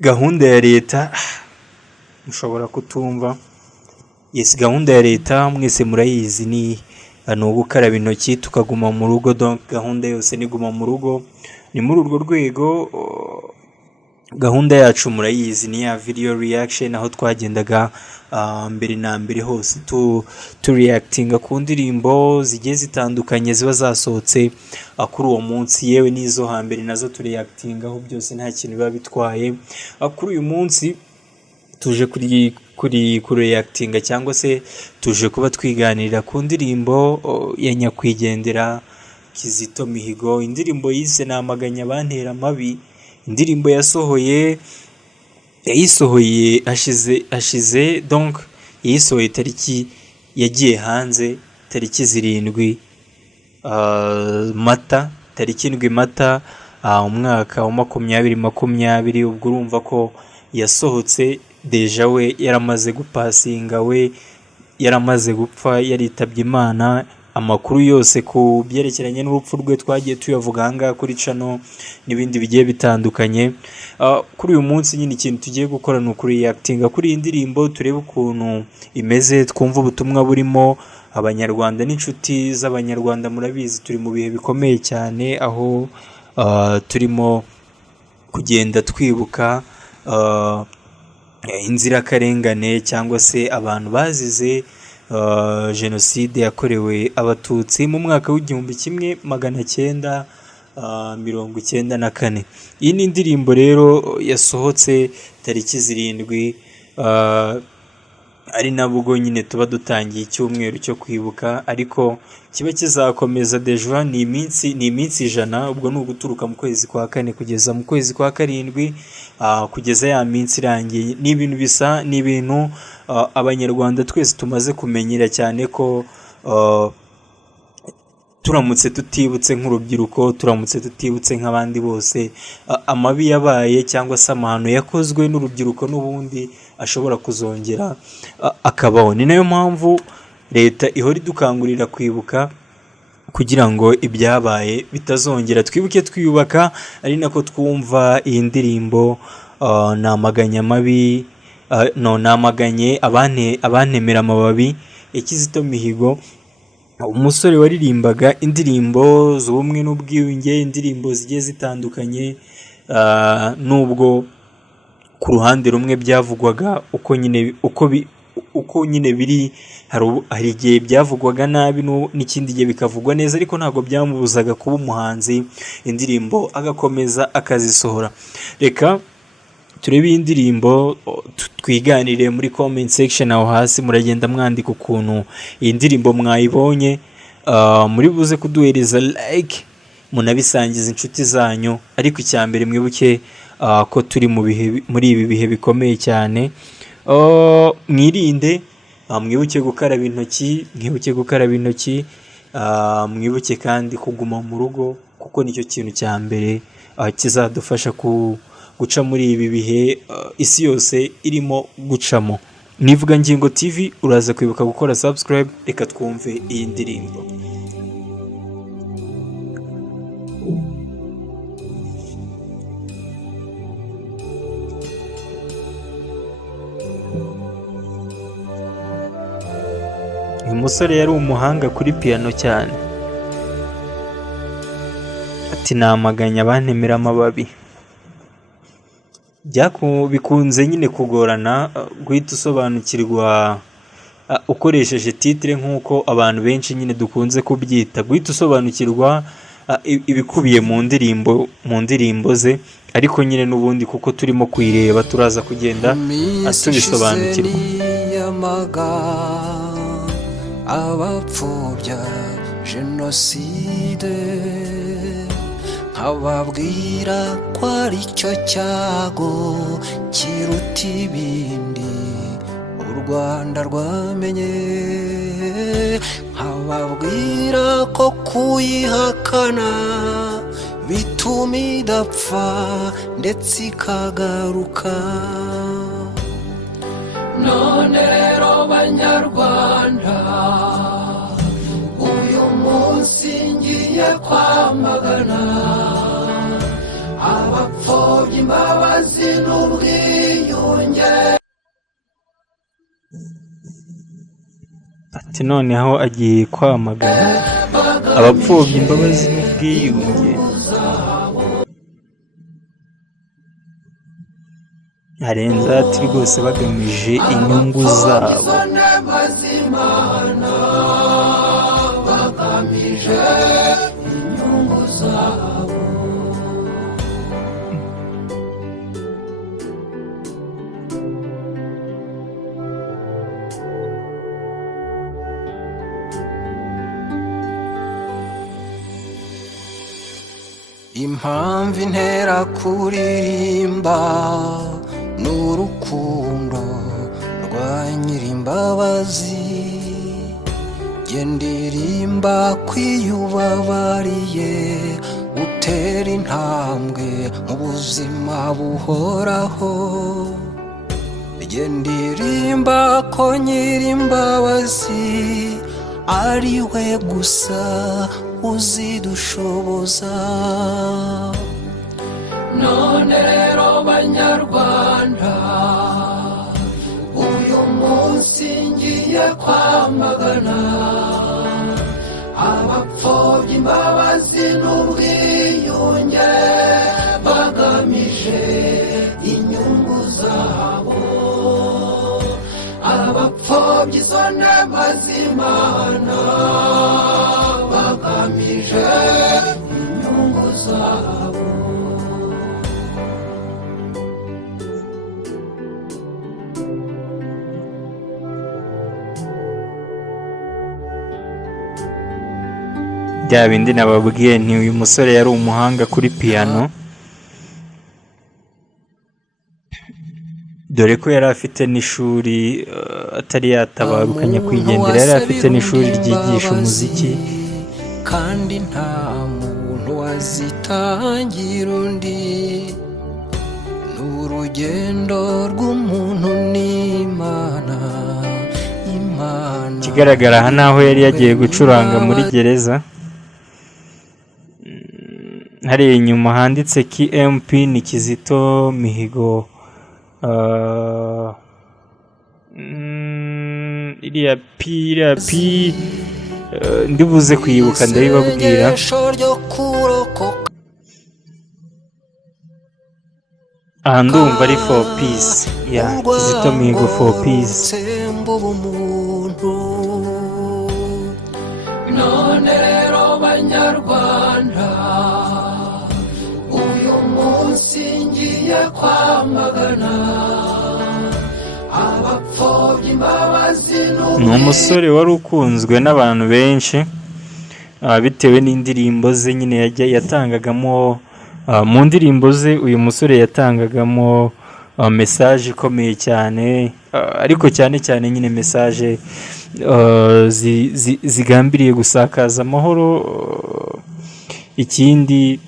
gahunda ya leta mushobora kutumva. Yes, gahunda ya leta mwese murayizi ni gukaraba intoki tukaguma mu rugo, donc gahunda yose ni guma mu rugo. Ni muri urwo rwego gahunda yacu murayizi ni ya video reaction, aho twagendaga mbere na mbere hose tu reactinga ku ndirimbo zigiye zitandukanye ziba zasohotse kuri uwo munsi, yewe n'izo hambere nazo tu reactingaho, byose nta kintu biba bitwaye. Kuri uyu munsi tuje kuri reactinga cyangwa se tuje kuba twiganirira ku ndirimbo ya Nyakwigendera Kizito Mihigo, indirimbo yise Namaganye abantemera amababi. Indirimbo yayisohoye hashize donc yayisohoye tariki, yagiye hanze tariki 7 Mata, tariki 7 Mata umwaka wa 2020. ubwo urumva ko yasohotse deja we yaramaze gupasinga, we yaramaze gupfa, yaritabye Imana. Amakuru yose ku byerekeranye n'urupfu rwe twagiye tuyavuga ahangaha kuri channel n'ibindi bigiye bitandukanye. Kuri uyu munsi nyine ikintu tugiye gukora ni reactinga kuri iyi ndirimbo, turebe ukuntu imeze, twumva ubutumwa burimo. Abanyarwanda n'inshuti z'abanyarwanda murabizi turi mu bihe bikomeye cyane, aho turimo kugenda twibuka inzirakarengane cyangwa se abantu bazize jenoside yakorewe abatutsi mu mwaka w'1994. Iyi ni indirimbo rero yasohotse tariki 7 ari nabwo nyine tuba dutangiye icyumweru cyo kwibuka, ariko kiba kizakomeza deja ni iminsi 100, ubwo ni uguturuka mu kwezi kwa 4 kugeza mu kwezi kwa 7 kugeza ya minsi irangiye. Ni ibintu bisa, ni ibintu abanyarwanda twese tumaze kumenyera cyane ko turamutse tutibutse nk'urubyiruko, turamutse tutibutse nk'abandi bose amabi yabaye cyangwa se amahano yakozwe n'urubyiruko n'ubundi ashobora kuzongera akabaho. Ni nayo mpamvu leta ihora idukangurira kwibuka kugira ngo ibyabaye bitazongera, twibuke twiyubaka. Ari nako twumva iyi ndirimbo Namaganye amababi, Namaganye abantemera amababi ya Kizito Mihigo, umusore waririmbaga indirimbo z'ubumwe n'ubwiyunge, indirimbo zigiye zitandukanye. Nubwo ku ruhande rumwe byavugwaga uko nyine biri, hari igihe byavugwaga nabi n'ikindi gihe bikavugwa neza, ariko ntabwo byamubuzaga kuba umuhanzi, indirimbo agakomeza akazisohora. Reka turebe iyi ndirimbo twiganire muri comment section aho hasi, muragenda mwandika ukuntu iyi ndirimbo mwayibonye, muri buze kuduhereza like, munabisangiza inshuti zanyu. Ariko icyambere mwibuke ko turi muri ibi bihe bikomeye cyane. Mwirinde, mwibuke gukaraba intoki, mwibuke kandi kuguma mu rugo, kuko nicyo kintu cya mbere kizadufasha guca muri ibi bihe isi yose irimo gucamo. Ni Ivugangingo TV, uraza kwibuka gukora subscribe. Reka twumve iyi ndirimbo. Uyu musore yari umuhanga kuri piano cyane. Ati Namaganye abantemera amababi. Bikunze nyine kugorana guhita usobanukirwa ukoresheje titre nk'uko abantu benshi nyine dukunze kubyita, guhita usobanukirwa ibikubiye mu ndirimbo ze, ariko nyine n'ubundi kuko turimo kuyireba turaza kugenda tubisobanukirwa. Abapfobya jenoside nkababwira ko ari cyo cyago kiruta ibindi u Rwanda rwamenye, nkababwira ko kuyihakana bituma idapfa ndetse ikagaruka. None rero banyarwanda, uyu munsi ngiye kwamagana abapfobya imbabazi n'ubwiyunge. ati noneho agiye kwamagana abapfobya imbabazi n'ubwiyunge. arenza ati rwose bagamije inyungu zabo. bagamije inyungu zabo. impamvu intera kuririmba n'urukundo rwa nyirimbabazi. jye ndirimba kwiyubabariye utera intambwe mu buzima buhoraho. jye ndirimba ko nyirimbabazi ari we gusa uzidushoboza. none rero banyarwanda, uyu munsi ngiye kwamagana abapfobya imbabazi n'ubwiyunge bagamije inyungu zabo. abapfobya izo nema z'Imana bagamije inyungu zabo. bya bindi nababwiye nti uyu musore yari umuhanga kuri piano, dore ko yari afite n'ishuri atari yatabaruka Nyakwigendera, yari afite n'ishuri ryigisha umuziki. kandi nta muntu wazitangira undi. n'urugendo rw'umuntu n'Imana. ikigaragara aha naho yari yagiye gucuranga muri gereza. hariya inyuma handitse KMP ni Kizito Mihigo. iriya pi ndibuze kwibuka ndabibabwira. aha ndumva ari for peace ya Kizito Mihigo for peace. none rero banyarwanda, uyu munsi ngiye kwamagana abapfobya imbabazi n'ubwiyunge. ni umusore wari ukunzwe n'abantu benshi bitewe n'indirimbo ze nyine yatangagamo. mu ndirimbo ze uyu musore yatangagamo message ikomeye cyane, ariko cyane cyane nyine message zigambiriye gusakaza amahoro. ikindi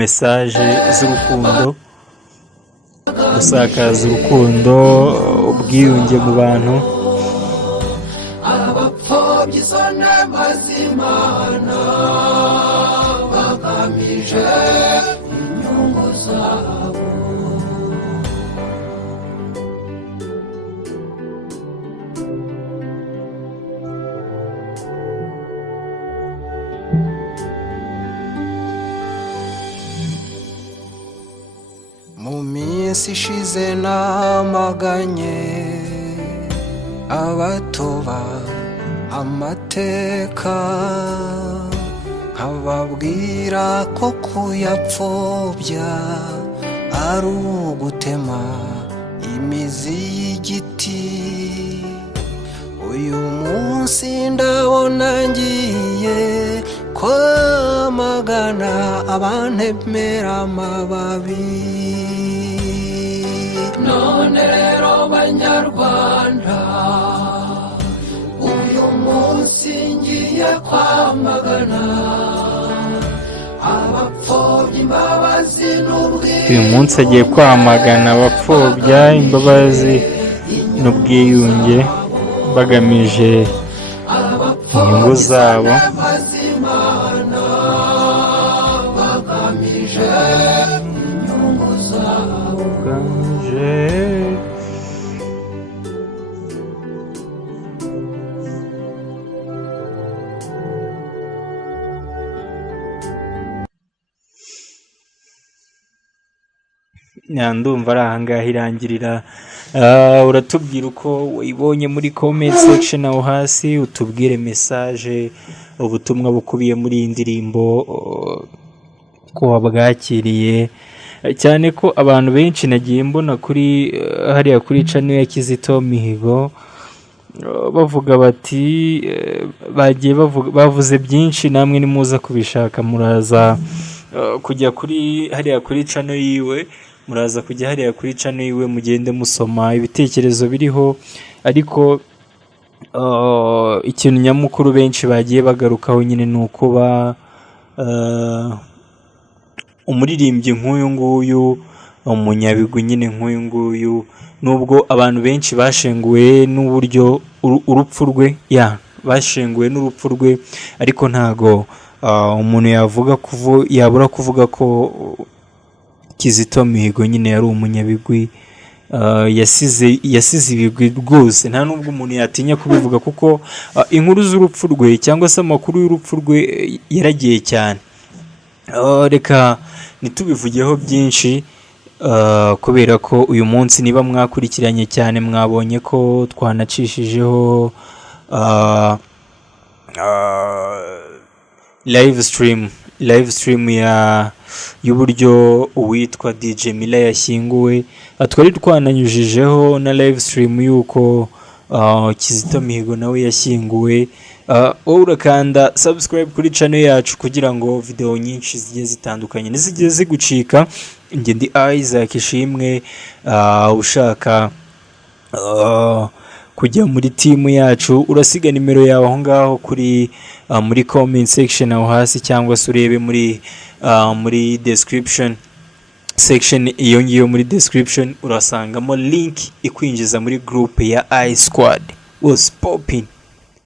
message z'urukundo, gusakaza urukundo, ubwiyunge mu bantu. abapfobya izo nema z'Imana bagamije inyungu zabo. mu minsi ishize namaganye abatoba amateka, nkababwira ko kuyapfobya ari ugutema imizi y'igiti. uyu munsi ndabona ngiye kwamagana abantemera amababi. none rero banyarwanda, uyu munsi ngiye kwamagana abapfobya imbabazi n'ubwiyunge. uyu munsi agiye kwamagana abapfobya imbabazi n'ubwiyunge bagamije inyungu zabo. bagamije uganje. Ndumva ari ahangaha irangirira. Uratubwira uko wayibonye muri comment section aho hasi, utubwire message, ubutumwa bukubiye muri iyi ndirimbo ko wabwakiriye, cyane ko abantu benshi nagiye mbona kuri hariya kuri channel ya Kizito Mihigo bavuga bati bagiye bavuze byinshi, namwe nimuza kubishaka muraza kujya kuri hariya kuri channel yiwe, muraza kujya hariya kuri channel yiwe mugende musoma ibitekerezo biriho. Ariko ikintu nyamukuru benshi bagiye bagarukaho nyine ni ukuba umuririmbyi nk'uyu nguyu, umunyabigwi nyine nk'uyu nguyu, nubwo abantu benshi bashenguwe n'uburyo urupfu rwe, bashenguwe n'urupfu rwe, ariko ntago umuntu yabura kuvuga ko Kizito Mihigo nyine yari umunyabigwi, yasize ibigwi rwose, nta nubwo umuntu yatinya kubivuga, kuko inkuru z'urupfu rwe cyangwa se amakuru y'urupfu rwe yaragiye cyane. Reka ntitubivugeho byinshi, kubera ko uyu munsi niba mwakurikiranye cyane mwabonye ko twanacishijeho live stream y'uburyo uwitwa DJ Mila yashyinguwe. Twari twananyujijeho na live stream y'uko Kizito Mihigo nawe yashyinguwe. Wowe urakanda subscribe kuri channel yacu kugira ngo video nyinshi zigiye zitandukanye nizigeze zigucika. Njye ndi ISHIMWE. Ushaka kujya muri team yacu urasiga nimero yawe aho ngaho kuri muri comment section aho hasi, cyangwa se urebe muri description section. Iyo ngiyo muri description urasangamo link ikwinjiza muri group ya I Squad. Was popping.